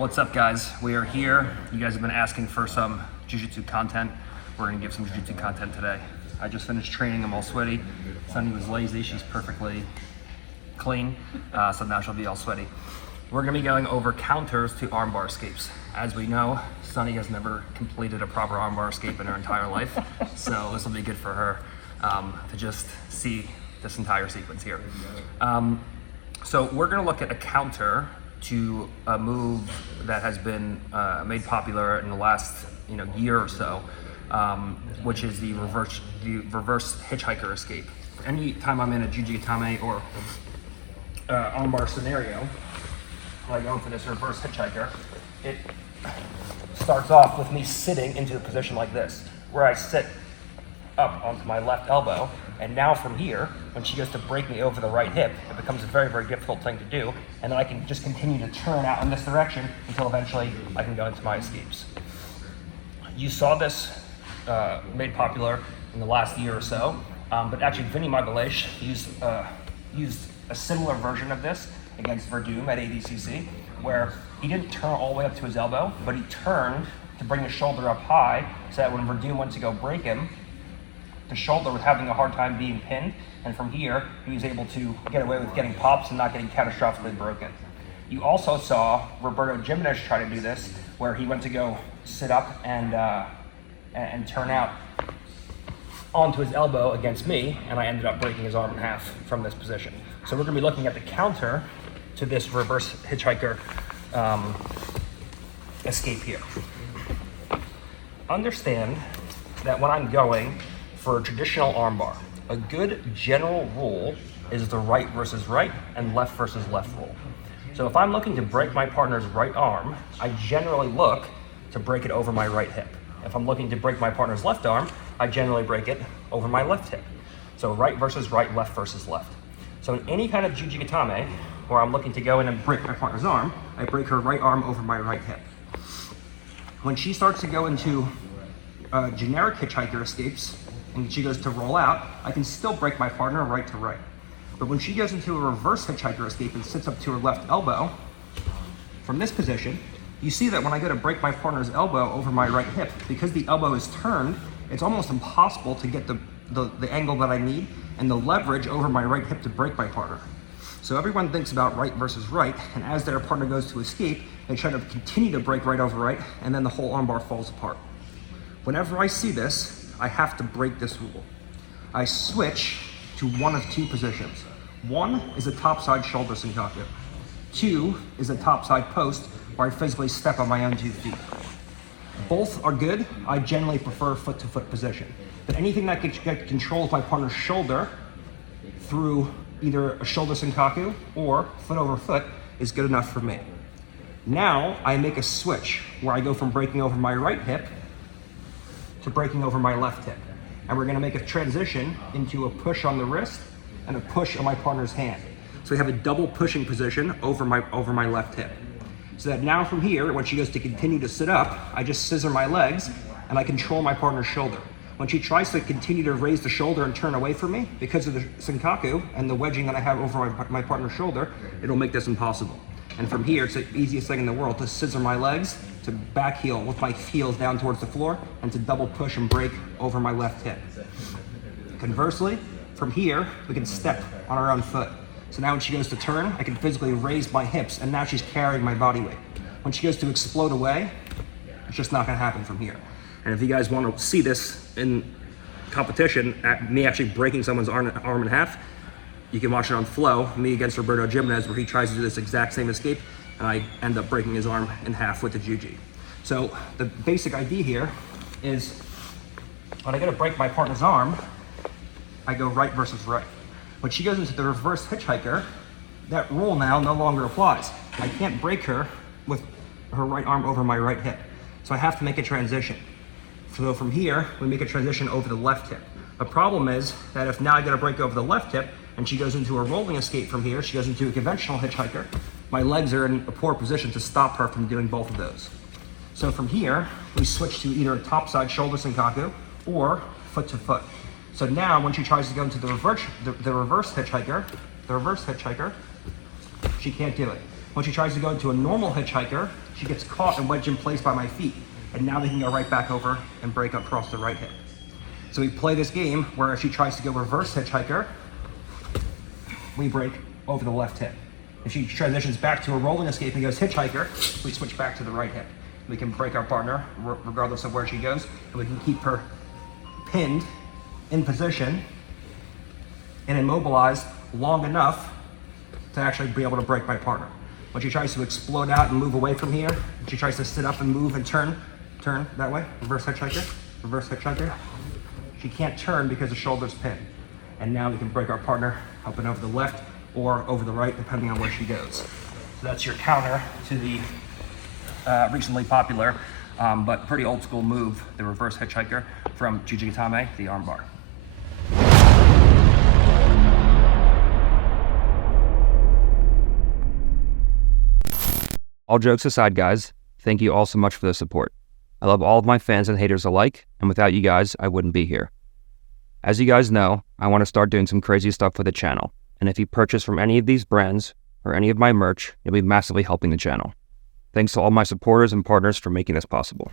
What's up, guys? We are here. You guys have been asking for some Jiu Jitsu content. We're gonna give some Jiu Jitsu content today. I just finished training. I'm all sweaty. Sunny was lazy. She's perfectly clean, so now she'll be all sweaty. We're gonna be going over counters to armbar escapes. As we know, Sunny has never completed a proper armbar escape in her entire life, so this will be good for her to just see this entire sequence here. So we're gonna look at a counter to a move that has been made popular in the last year or so, which is the reverse hitchhiker escape. Anytime I'm in a Jiu-Jitsu or armbar scenario, I go for this reverse hitchhiker. It starts off with me sitting into a position like this, where I sit up onto my left elbow, and now from here, when she goes to break me over the right hip, it becomes a very, very difficult thing to do, and then I can just continue to turn out in this direction until eventually I can go into my escapes. You saw this made popular in the last year or so, but actually Vinny Magalesh used a similar version of this against Verdum at ADCC, where he didn't turn all the way up to his elbow, but he turned to bring his shoulder up high so that when Verdum went to go break him, the shoulder was having a hard time being pinned, and from here, he was able to get away with getting pops and not getting catastrophically broken. You also saw Roberto Jimenez try to do this, where he went to go sit up and turn out onto his elbow against me, and I ended up breaking his arm in half from this position. So we're gonna be looking at the counter to this reverse hitchhiker escape here. Understand that when I'm going for a traditional armbar, a good general rule is the right versus right and left versus left rule. So if I'm looking to break my partner's right arm, I generally look to break it over my right hip. If I'm looking to break my partner's left arm, I generally break it over my left hip. So right versus right, left versus left. So in any kind of Jiu-Jitsu where I'm looking to go in and break my partner's arm, I break her right arm over my right hip. When she starts to go into generic hitchhiker escapes, and she goes to roll out, I can still break my partner right to right. But when she goes into a reverse hitchhiker escape and sits up to her left elbow, from this position, you see that when I go to break my partner's elbow over my right hip, because the elbow is turned, it's almost impossible to get the angle that I need and the leverage over my right hip to break my partner. So everyone thinks about right versus right, and as their partner goes to escape, they try to continue to break right over right, and then the whole armbar falls apart. Whenever I see this, I have to break this rule. I switch to one of two positions. One is a topside shoulder senkaku. Two is a topside post where I physically step on my own 2 feet. Both are good. I generally prefer foot-to-foot position. But anything that can control my partner's shoulder through either a shoulder senkaku or foot over foot is good enough for me. Now I make a switch where I go from breaking over my right hip to breaking over my left hip. And we're gonna make a transition into a push on the wrist and a push on my partner's hand. So we have a double pushing position over my left hip. So that now from here, when she goes to continue to sit up, I just scissor my legs and I control my partner's shoulder. When she tries to continue to raise the shoulder and turn away from me, because of the senkaku and the wedging that I have over my partner's shoulder, it'll make this impossible. And from here, it's the easiest thing in the world to scissor my legs, to back heel with my heels down towards the floor, and to double push and break over my left hip. Conversely, from here, we can step on our own foot. So now when she goes to turn, I can physically raise my hips, and now she's carrying my body weight. When she goes to explode away, it's just not gonna happen from here. And if you guys want to see this in competition, at me actually breaking someone's arm in half, you can watch it on Flow, me against Roberto Jimenez, where he tries to do this exact same escape, and I end up breaking his arm in half with the Juji. So the basic idea here is when I go to break my partner's arm, I go right versus right. When she goes into the reverse hitchhiker, that rule now no longer applies. I can't break her with her right arm over my right hip. So I have to make a transition. So from here, we make a transition over the left hip. The problem is that if now I gotta break over the left hip and she goes into a rolling escape from here, she goes into a conventional hitchhiker, my legs are in a poor position to stop her from doing both of those. So from here, we switch to either a topside shoulder senkaku or foot to foot. So now when she tries to go into the reverse hitchhiker, she can't do it. When she tries to go into a normal hitchhiker, she gets caught and wedged in place by my feet. And now they can go right back over and break up across the right hip. So we play this game where if she tries to go reverse hitchhiker, we break over the left hip. If she transitions back to a rolling escape and goes hitchhiker, we switch back to the right hip. We can break our partner regardless of where she goes, and we can keep her pinned in position and immobilized long enough to actually be able to break my partner. When she tries to explode out and move away from here, she tries to sit up and move and turn that way, reverse hitchhiker. She can't turn because the shoulder's pinned. And now we can break our partner up and over the left or over the right, depending on where she goes. So that's your counter to the recently popular, but pretty old school move, the reverse hitchhiker from Jiu Jitsu, the armbar. All jokes aside, guys, thank you all so much for the support. I love all of my fans and haters alike, and without you guys, I wouldn't be here. As you guys know, I want to start doing some crazy stuff with the channel, and if you purchase from any of these brands or any of my merch, you'll be massively helping the channel. Thanks to all my supporters and partners for making this possible.